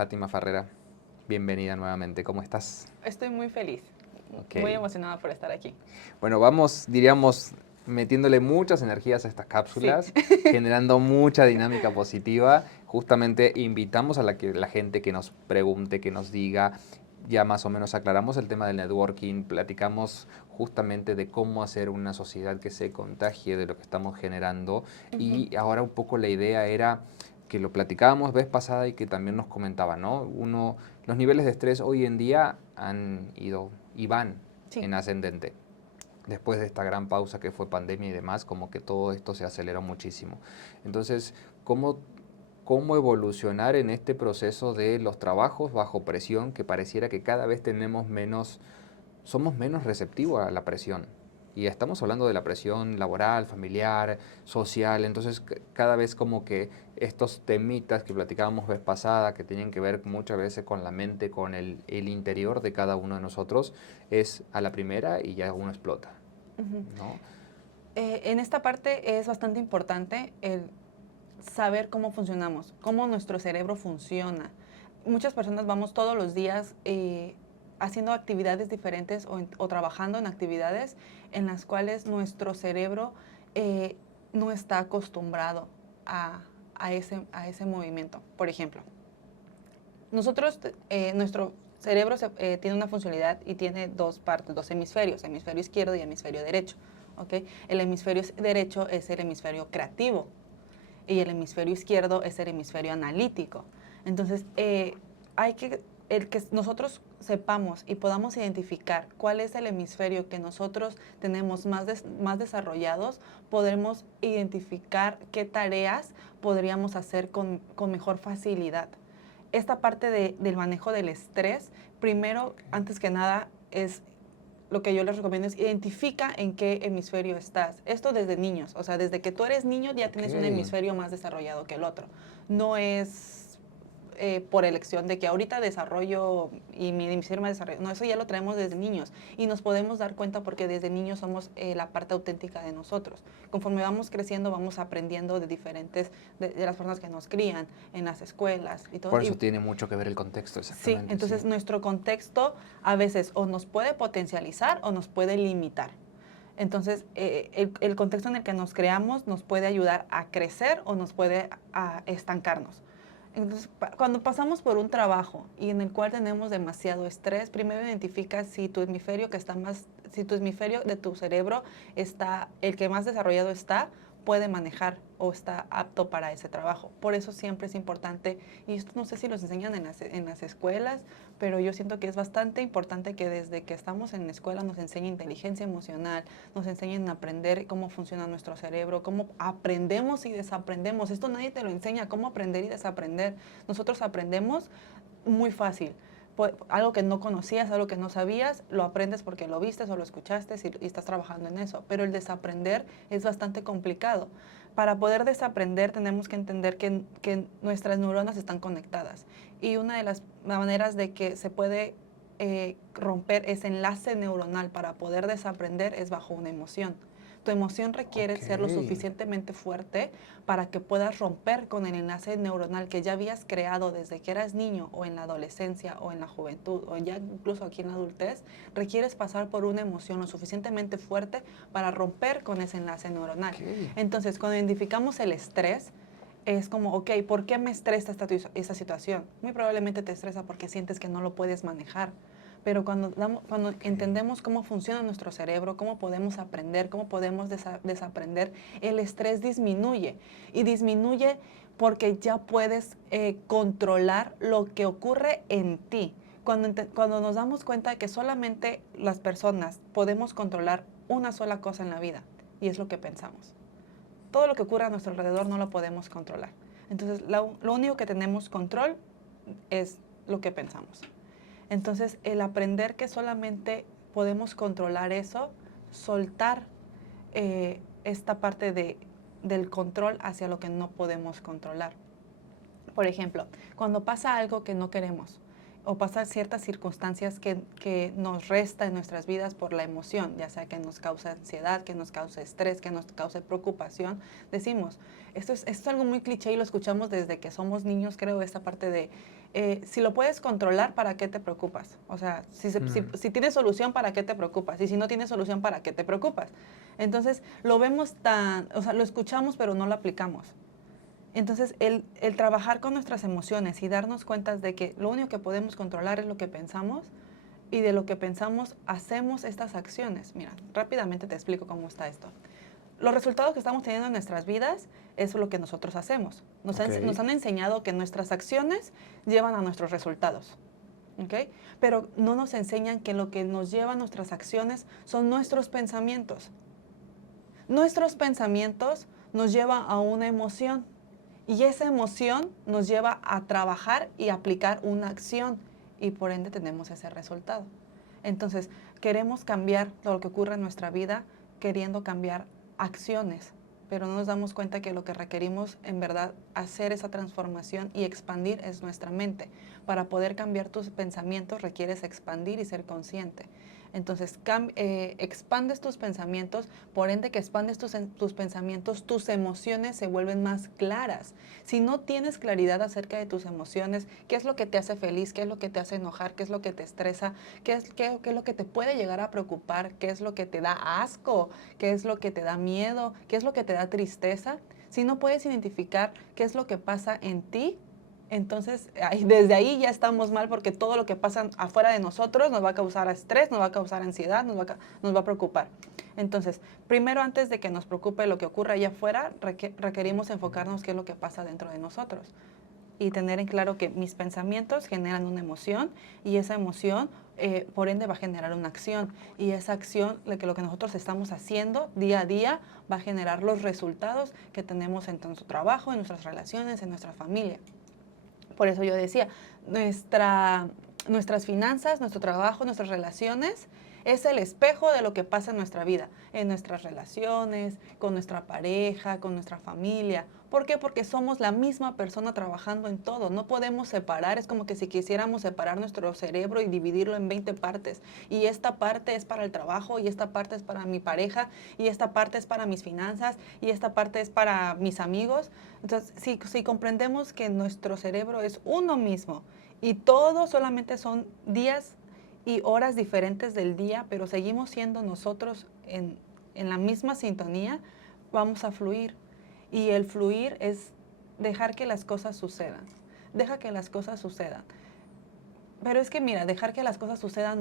Fátima Farrera, bienvenida nuevamente. ¿Cómo estás? Estoy muy feliz, Ok. muy emocionada por estar aquí. Bueno, vamos, diríamos, metiéndole muchas energías a estas Sí. cápsulas, generando mucha dinámica positiva. Justamente invitamos a la gente que nos pregunte, que nos diga. Ya más o menos aclaramos el tema del networking, platicamos justamente de cómo hacer una sociedad que se contagie de lo que estamos generando. Ujú. Y ahora un poco la idea era que lo platicábamos vez pasada y que también nos comentaba, ¿no? Los niveles de estrés hoy en día han ido y van Sí. en ascendente. Después de esta gran pausa que fue pandemia y demás, como que todo esto se aceleró muchísimo. Entonces, ¿cómo evolucionar en este proceso de los trabajos bajo presión, que pareciera que cada vez somos menos receptivos a la presión? Y estamos hablando de la presión laboral, familiar, social, entonces cada vez como que estos temitas que platicábamos vez pasada, que tienen que ver muchas veces con la mente, con el interior de cada uno de nosotros, es a la primera y ya uno explota, Ujú. ¿no? En esta parte es bastante importante el saber cómo funcionamos, cómo nuestro cerebro funciona. Muchas personas vamos todos los días haciendo actividades diferentes o trabajando en actividades en las cuales nuestro cerebro eh, no está acostumbrado a, a ese movimiento. Por ejemplo, nuestro cerebro tiene una funcionalidad y tiene dos partes, dos hemisferios, hemisferio izquierdo y hemisferio derecho. ¿Okay? El hemisferio derecho es el hemisferio creativo y el hemisferio izquierdo es el hemisferio analítico. Entonces, el que nosotros sepamos y podamos identificar cuál es el hemisferio que nosotros tenemos más desarrollados, podremos identificar qué tareas podríamos hacer con mejor facilidad. Esta parte del manejo del estrés, primero, antes que nada, es lo que yo les recomiendo es identifica en qué hemisferio estás. Esto desde niños, o sea, desde que tú eres niño ya tienes un Ok. hemisferio más desarrollado que el otro. No es por elección de que ahorita desarrollo y mi hemisferio más desarrollado. No, eso ya lo traemos desde niños y nos podemos dar cuenta porque desde niños somos la parte auténtica de nosotros. Conforme vamos creciendo vamos aprendiendo de diferentes, de las personas que nos crían en las escuelas y todo. Por Y eso tiene mucho que ver el contexto, sí, exactamente, sí. entonces nuestro contexto a veces o nos puede potencializar o nos puede limitar. Entonces, el contexto en el que nos creamos nos puede ayudar a crecer o nos puede a estancarnos. Entonces, cuando pasamos por un trabajo y en el cual tenemos demasiado estrés, primero identifica si tu hemisferio si tu hemisferio de tu cerebro está, el que más desarrollado está, puede manejar o está apto para ese trabajo. Por eso siempre es importante, y esto no sé si los enseñan en las escuelas, pero yo siento que es bastante importante que desde que estamos en la escuela nos enseñen inteligencia emocional, nos enseñen a aprender cómo funciona nuestro cerebro, cómo aprendemos y desaprendemos. Esto nadie te lo enseña, cómo aprender y desaprender. Nosotros aprendemos muy fácil. Algo que no conocías, algo que no sabías, lo aprendes porque lo viste o lo escuchaste y estás trabajando en eso. Pero el desaprender es bastante complicado. Para poder desaprender tenemos que entender que nuestras neuronas están conectadas. Y una de las maneras de que se puede romper ese enlace neuronal para poder desaprender es bajo una emoción. Tu emoción requiere Ok. ser lo suficientemente fuerte para que puedas romper con el enlace neuronal que ya habías creado desde que eras niño o en la adolescencia o en la juventud o ya incluso aquí en la adultez. Requieres pasar por una emoción lo suficientemente fuerte para romper con ese enlace neuronal. Ok. Entonces, cuando identificamos el estrés, es como, ok, ¿por qué me estresa esta situación? Muy probablemente te estresa porque sientes que no lo puedes manejar. Pero cuando entendemos cómo funciona nuestro cerebro, cómo podemos aprender, cómo podemos desaprender, el estrés disminuye. Y disminuye porque ya puedes controlar lo que ocurre en ti. Cuando nos damos cuenta de que solamente las personas podemos controlar una sola cosa en la vida, y es lo que pensamos. Todo lo que ocurre a nuestro alrededor no lo podemos controlar. Entonces, lo único que tenemos control es lo que pensamos. Entonces, el aprender que solamente podemos controlar eso, soltar esta parte del control hacia lo que no podemos controlar. Por ejemplo, cuando pasa algo que no queremos o pasan ciertas circunstancias que nos resta en nuestras vidas por la emoción, ya sea que nos causa ansiedad, que nos causa estrés, que nos cause preocupación, decimos, esto es algo muy cliché y lo escuchamos desde que somos niños, creo, esta parte de si lo puedes controlar, ¿para qué te preocupas? O sea, si tienes solución, ¿para qué te preocupas? Y si no tienes solución, ¿para qué te preocupas? Entonces, lo vemos o sea, lo escuchamos, pero no lo aplicamos. Entonces, el trabajar con nuestras emociones y darnos cuenta de que lo único que podemos controlar es lo que pensamos, y de lo que pensamos hacemos estas acciones. Mira, rápidamente te explico cómo está esto. Los resultados que estamos teniendo en nuestras vidas es lo que nosotros hacemos. Nos han enseñado que nuestras acciones llevan a nuestros resultados. ¿Okay? Pero no nos enseñan que lo que nos lleva a nuestras acciones son nuestros pensamientos. Nuestros pensamientos nos llevan a una emoción. Y esa emoción nos lleva a trabajar y aplicar una acción, y por ende tenemos ese resultado. Entonces, queremos cambiar todo lo que ocurre en nuestra vida queriendo cambiar acciones, pero no nos damos cuenta que lo que requerimos en verdad hacer esa transformación y expandir es nuestra mente. Para poder cambiar tus pensamientos requieres expandir y ser consciente. Entonces, expandes tus pensamientos, por ende que expandes tus pensamientos, tus emociones se vuelven más claras. Si no tienes claridad acerca de tus emociones, qué es lo que te hace feliz, qué es lo que te hace enojar, qué es lo que te estresa, qué es lo que te puede llegar a preocupar, qué es lo que te da asco, qué es lo que te da miedo, qué es lo que te da tristeza, si no puedes identificar qué es lo que pasa en ti, entonces, desde ahí ya estamos mal, porque todo lo que pasa afuera de nosotros nos va a causar estrés, nos va a causar ansiedad, nos va a preocupar. Entonces, primero, antes de que nos preocupe lo que ocurre allá afuera, requerimos enfocarnos qué es lo que pasa dentro de nosotros. Y tener en claro que mis pensamientos generan una emoción, y esa emoción, por ende, va a generar una acción. Y esa acción, lo que nosotros estamos haciendo día a día, va a generar los resultados que tenemos en nuestro trabajo, en nuestras relaciones, en nuestra familia. Por eso yo decía, nuestras finanzas, nuestro trabajo, nuestras relaciones es el espejo de lo que pasa en nuestra vida, en nuestras relaciones, con nuestra pareja, con nuestra familia. ¿Por qué? Porque somos la misma persona trabajando en todo. No podemos separar. Es como que si quisiéramos separar nuestro cerebro y dividirlo en 20 partes. Y esta parte es para el trabajo, y esta parte es para mi pareja, y esta parte es para mis finanzas, y esta parte es para mis amigos. Entonces, si comprendemos que nuestro cerebro es uno mismo y todo solamente son días y horas diferentes del día, pero seguimos siendo nosotros en la misma sintonía, vamos a fluir. Y el fluir es dejar que las cosas sucedan. Deja que las cosas sucedan. Pero es que mira, dejar que las cosas sucedan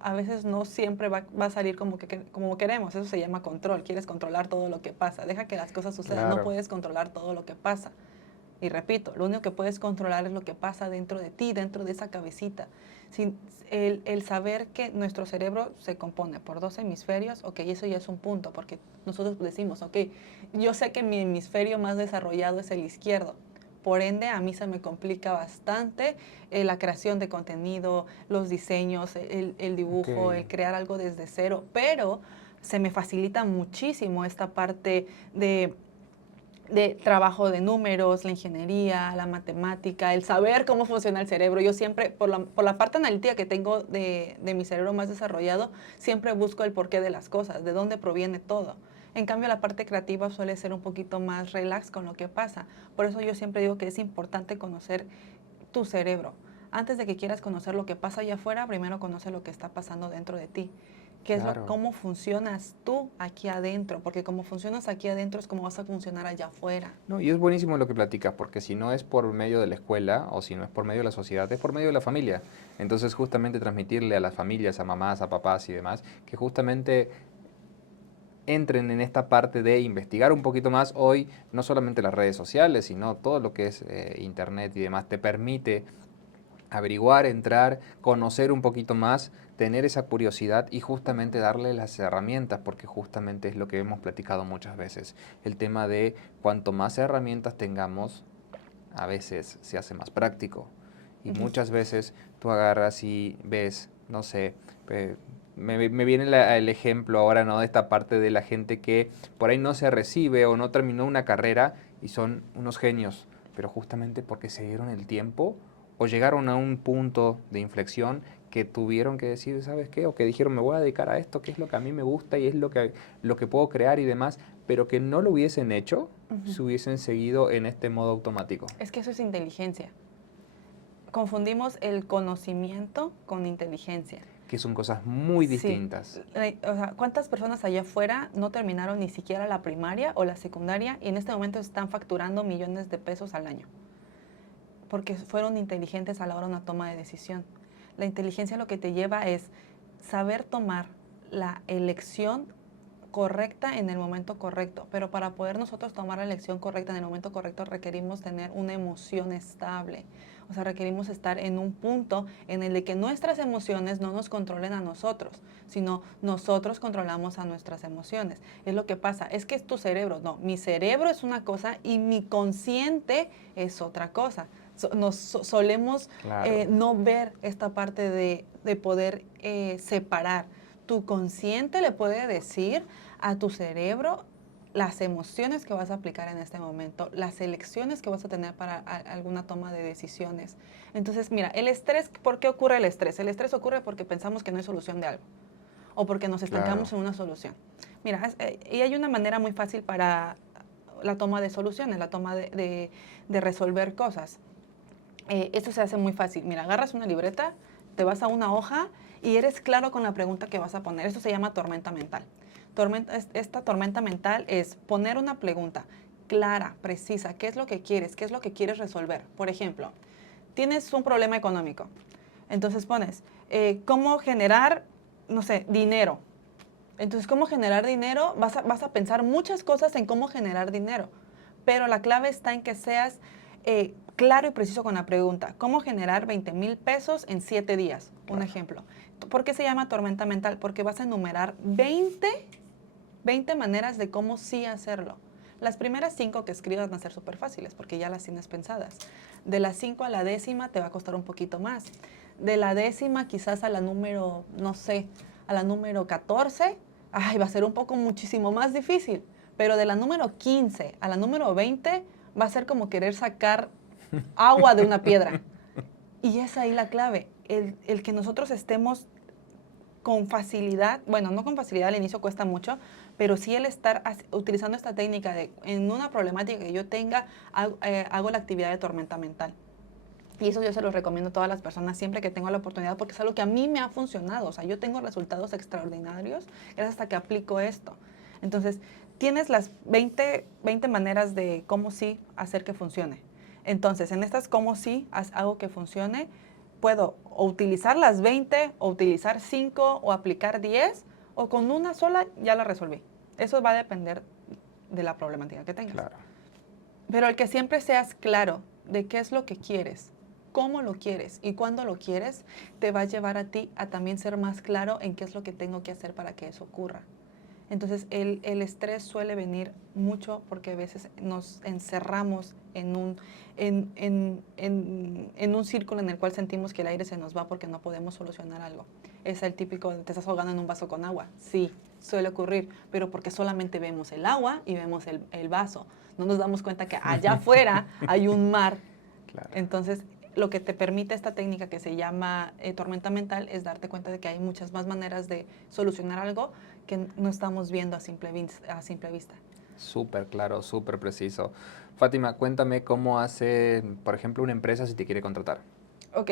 a veces no siempre va a salir como queremos. Eso se llama control. Quieres controlar todo lo que pasa. Deja que las cosas sucedan. Claro. No puedes controlar todo lo que pasa. Y repito, lo único que puedes controlar es lo que pasa dentro de ti, dentro de esa cabecita. El saber que nuestro cerebro se compone por 2 hemisferios, ok, eso ya es un punto, porque nosotros decimos, ok, yo sé que mi hemisferio más desarrollado es el izquierdo. Por ende, a mí se me complica bastante la creación de contenido, los diseños, el dibujo, Ok. el crear algo desde cero, pero se me facilita muchísimo esta parte de trabajo de números, la ingeniería, la matemática, el saber cómo funciona el cerebro. Yo siempre, por la parte analítica que tengo de mi cerebro más desarrollado, siempre busco el porqué de las cosas, de dónde proviene todo. En cambio, la parte creativa suele ser un poquito más relax con lo que pasa. Por eso yo siempre digo que es importante conocer tu cerebro. Antes de que quieras conocer lo que pasa allá afuera, primero conoce lo que está pasando dentro de ti. Claro. Cómo funcionas tú aquí adentro, porque como funcionas aquí adentro es como vas a funcionar allá afuera. No, y es buenísimo lo que platicas, porque si no es por medio de la escuela o si no es por medio de la sociedad, es por medio de la familia. Entonces, justamente transmitirle a las familias, a mamás, a papás y demás, que justamente entren en esta parte de investigar un poquito más. Hoy, no solamente las redes sociales, sino todo lo que es internet y demás, te permite averiguar, entrar, conocer un poquito más, tener esa curiosidad y justamente darle las herramientas, porque justamente es lo que hemos platicado muchas veces. El tema de cuanto más herramientas tengamos, a veces se hace más práctico. Y muchas veces tú agarras y ves, no sé, me viene el ejemplo ahora, ¿no? De esta parte de la gente que por ahí no se recibe o no terminó una carrera y son unos genios, pero justamente porque se dieron el tiempo o llegaron a un punto de inflexión que tuvieron que decir, ¿sabes qué? O que dijeron, me voy a dedicar a esto, que es lo que a mí me gusta y es lo que puedo crear y demás, pero que no lo hubiesen hecho si hubiesen seguido en este modo automático. Es que eso es inteligencia. confundimos el conocimiento con inteligencia. Que son cosas muy Sí. distintas. O sea, ¿cuántas personas allá afuera no terminaron ni siquiera la primaria o la secundaria y en este momento están facturando millones de pesos al año? Porque fueron inteligentes a la hora de una toma de decisión. La inteligencia lo que te lleva es saber tomar la elección correcta en el momento correcto, pero para poder nosotros tomar la elección correcta en el momento correcto requerimos tener una emoción estable. O sea, requerimos estar en un punto en el de que nuestras emociones no nos controlen a nosotros, sino nosotros controlamos a nuestras emociones. Es lo que pasa, es que es tu cerebro. No, mi cerebro es una cosa y mi consciente es otra cosa. Solemos Claro. no ver esta parte de poder separar. Tu consciente le puede decir a tu cerebro las emociones que vas a aplicar en este momento, las elecciones que vas a tener para alguna toma de decisiones. Entonces, mira, el estrés, ¿por qué ocurre el estrés? El estrés ocurre porque pensamos que no hay solución de algo o porque nos estancamos Claro. en una solución. Mira, y hay una manera muy fácil para la toma de soluciones, la toma de resolver cosas. Esto se hace muy fácil. Mira, agarras una libreta, te vas a una hoja y eres claro con la pregunta que vas a poner. Esto se llama tormenta mental. Esta tormenta mental es poner una pregunta clara, precisa. ¿Qué es lo que quieres? ¿Qué es lo que quieres resolver? Por ejemplo, tienes un problema económico. Entonces pones, ¿cómo generar, no sé, dinero? Entonces, ¿cómo generar dinero? Vas a pensar muchas cosas en cómo generar dinero, pero la clave está en que seas claro y preciso con la pregunta. ¿Cómo generar 20,000 pesos en 7 días? Un Claro. ejemplo. ¿Por qué se llama tormenta mental? Porque vas a enumerar 20 maneras de cómo sí hacerlo. Las primeras 5 que escribas van a ser súper fáciles porque ya las tienes pensadas. De las 5 a la décima te va a costar un poquito más. De la décima quizás a la número, no sé, a la número 14, ay, va a ser un poco muchísimo más difícil. Pero de la número 15 a la número 20 va a ser como querer sacar agua de una piedra. Y es ahí la clave, el que nosotros estemos con facilidad, bueno, no con facilidad, al inicio cuesta mucho, pero sí el estar utilizando esta técnica de en una problemática que yo tenga, hago la actividad de tormenta mental. Y eso yo se los recomiendo a todas las personas siempre que tengo la oportunidad porque es algo que a mí me ha funcionado. O sea, yo tengo resultados extraordinarios gracias a que aplico esto. Entonces, tienes las 20 maneras de cómo sí hacer que funcione. Entonces, en estas cómo sí hago que funcione, puedo o utilizar las 20, o utilizar 5, o aplicar 10, o con una sola ya la resolví. Eso va a depender de la problemática que tengas. Claro. Pero el que siempre seas claro de qué es lo que quieres, cómo lo quieres y cuándo lo quieres, te va a llevar a ti a también ser más claro en qué es lo que tengo que hacer para que eso ocurra. Entonces el estrés suele venir mucho porque a veces nos encerramos en un círculo en el cual sentimos que el aire se nos va porque no podemos solucionar algo. Es el típico, te estás ahogando en un vaso con agua. Sí, suele ocurrir, pero porque solamente vemos el agua y vemos el vaso. No nos damos cuenta que allá afuera hay un mar. Claro. Entonces, lo que te permite esta técnica que se llama tormenta mental es darte cuenta de que hay muchas más maneras de solucionar algo que no estamos viendo a simple vista. Súper claro, súper preciso. Fátima, cuéntame cómo hace, por ejemplo, una empresa si te quiere contratar. Ok,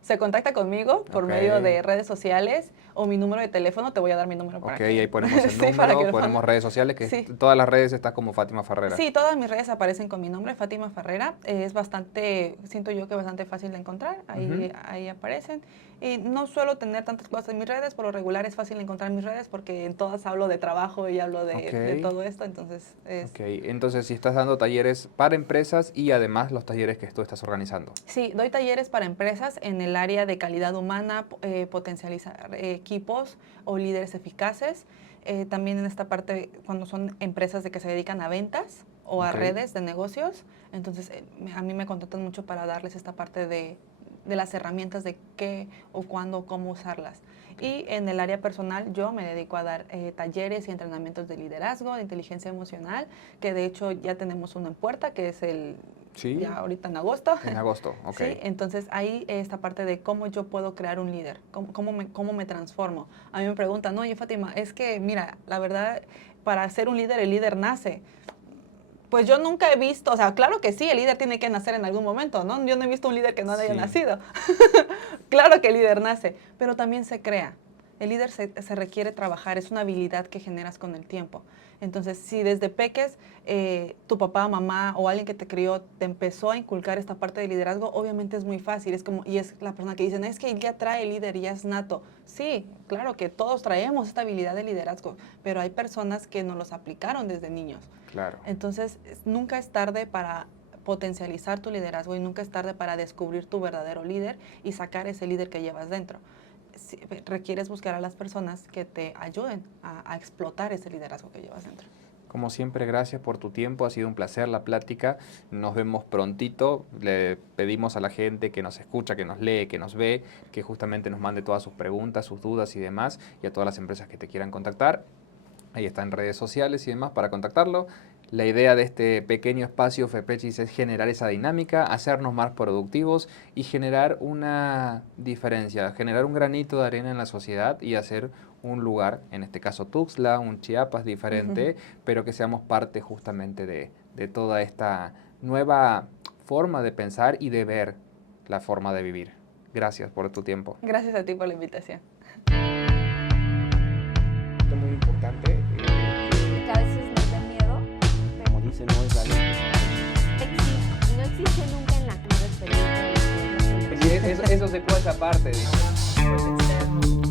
se contacta conmigo por Ok. medio de redes sociales o mi número de teléfono. Te voy a dar mi número para Ok, que... ahí ponemos el Sí, para que número, lo ponemos pongas. redes sociales, que Sí. todas las redes estás como Fátima Farrera. Sí, todas mis redes aparecen con mi nombre, Fátima Farrera. Es bastante, siento yo que bastante fácil de encontrar. Ahí aparecen. Y no suelo tener tantas cosas en mis redes, por lo regular es fácil encontrar mis redes porque en todas hablo de trabajo y hablo Ok. de todo esto, entonces Ok, entonces si estás dando talleres para empresas y además los talleres que tú estás organizando. Sí, doy talleres para empresas en el área de calidad humana, potencializar equipos o líderes eficaces. También en esta parte, cuando son empresas de que se dedican a ventas o a Ok. redes de negocios. Entonces, a mí me contratan mucho para darles esta parte de las herramientas de qué o cuándo, cómo usarlas. Y en el área personal, yo me dedico a dar talleres y entrenamientos de liderazgo, de inteligencia emocional, que de hecho ya tenemos uno en puerta, que es Sí, ya ahorita en agosto. en agosto, ok. Sí, entonces ahí esta parte de cómo yo puedo crear un líder, cómo me transformo. A mí me preguntan, oye Fátima, es que mira, la verdad, para ser un líder, el líder nace. Pues yo nunca he visto, o sea, claro que sí, el líder tiene que nacer en algún momento, ¿no? Yo no he visto un líder que no haya Sí. nacido. Claro que el líder nace, pero también se crea. El líder se requiere trabajar, es una habilidad que generas con el tiempo. Entonces, si desde peques tu papá, mamá o alguien que te crió te empezó a inculcar esta parte de liderazgo, obviamente es muy fácil. Es como, y es la persona que dicen, es que él ya trae el líder, ya es nato. Sí, claro que todos traemos esta habilidad de liderazgo, pero hay personas que nos los aplicaron desde niños. Claro. Entonces, nunca es tarde para potencializar tu liderazgo y nunca es tarde para descubrir tu verdadero líder y sacar ese líder que llevas dentro. Si, requieres buscar a las personas que te ayuden a explotar ese liderazgo que llevas dentro. Como siempre, gracias por tu tiempo, ha sido un placer la plática, nos vemos prontito, le pedimos a la gente que nos escucha, que nos lee, que nos ve, que justamente nos mande todas sus preguntas, sus dudas y demás, y a todas las empresas que te quieran contactar, ahí está en redes sociales y demás para contactarlo. La idea de este pequeño espacio FEPECHIS es generar esa dinámica, hacernos más productivos y generar una diferencia, generar un granito de arena en la sociedad y hacer un lugar, en este caso Tuxtla, un Chiapas diferente, pero que seamos parte justamente de toda esta nueva forma de pensar y de ver la forma de vivir. Gracias por tu tiempo. Gracias a ti por la invitación. Esto es muy importante. Que a veces nos da miedo, Como dice, no es algo no existe nunca en la nueva experiencia. Eso se puede esa parte. Los externos.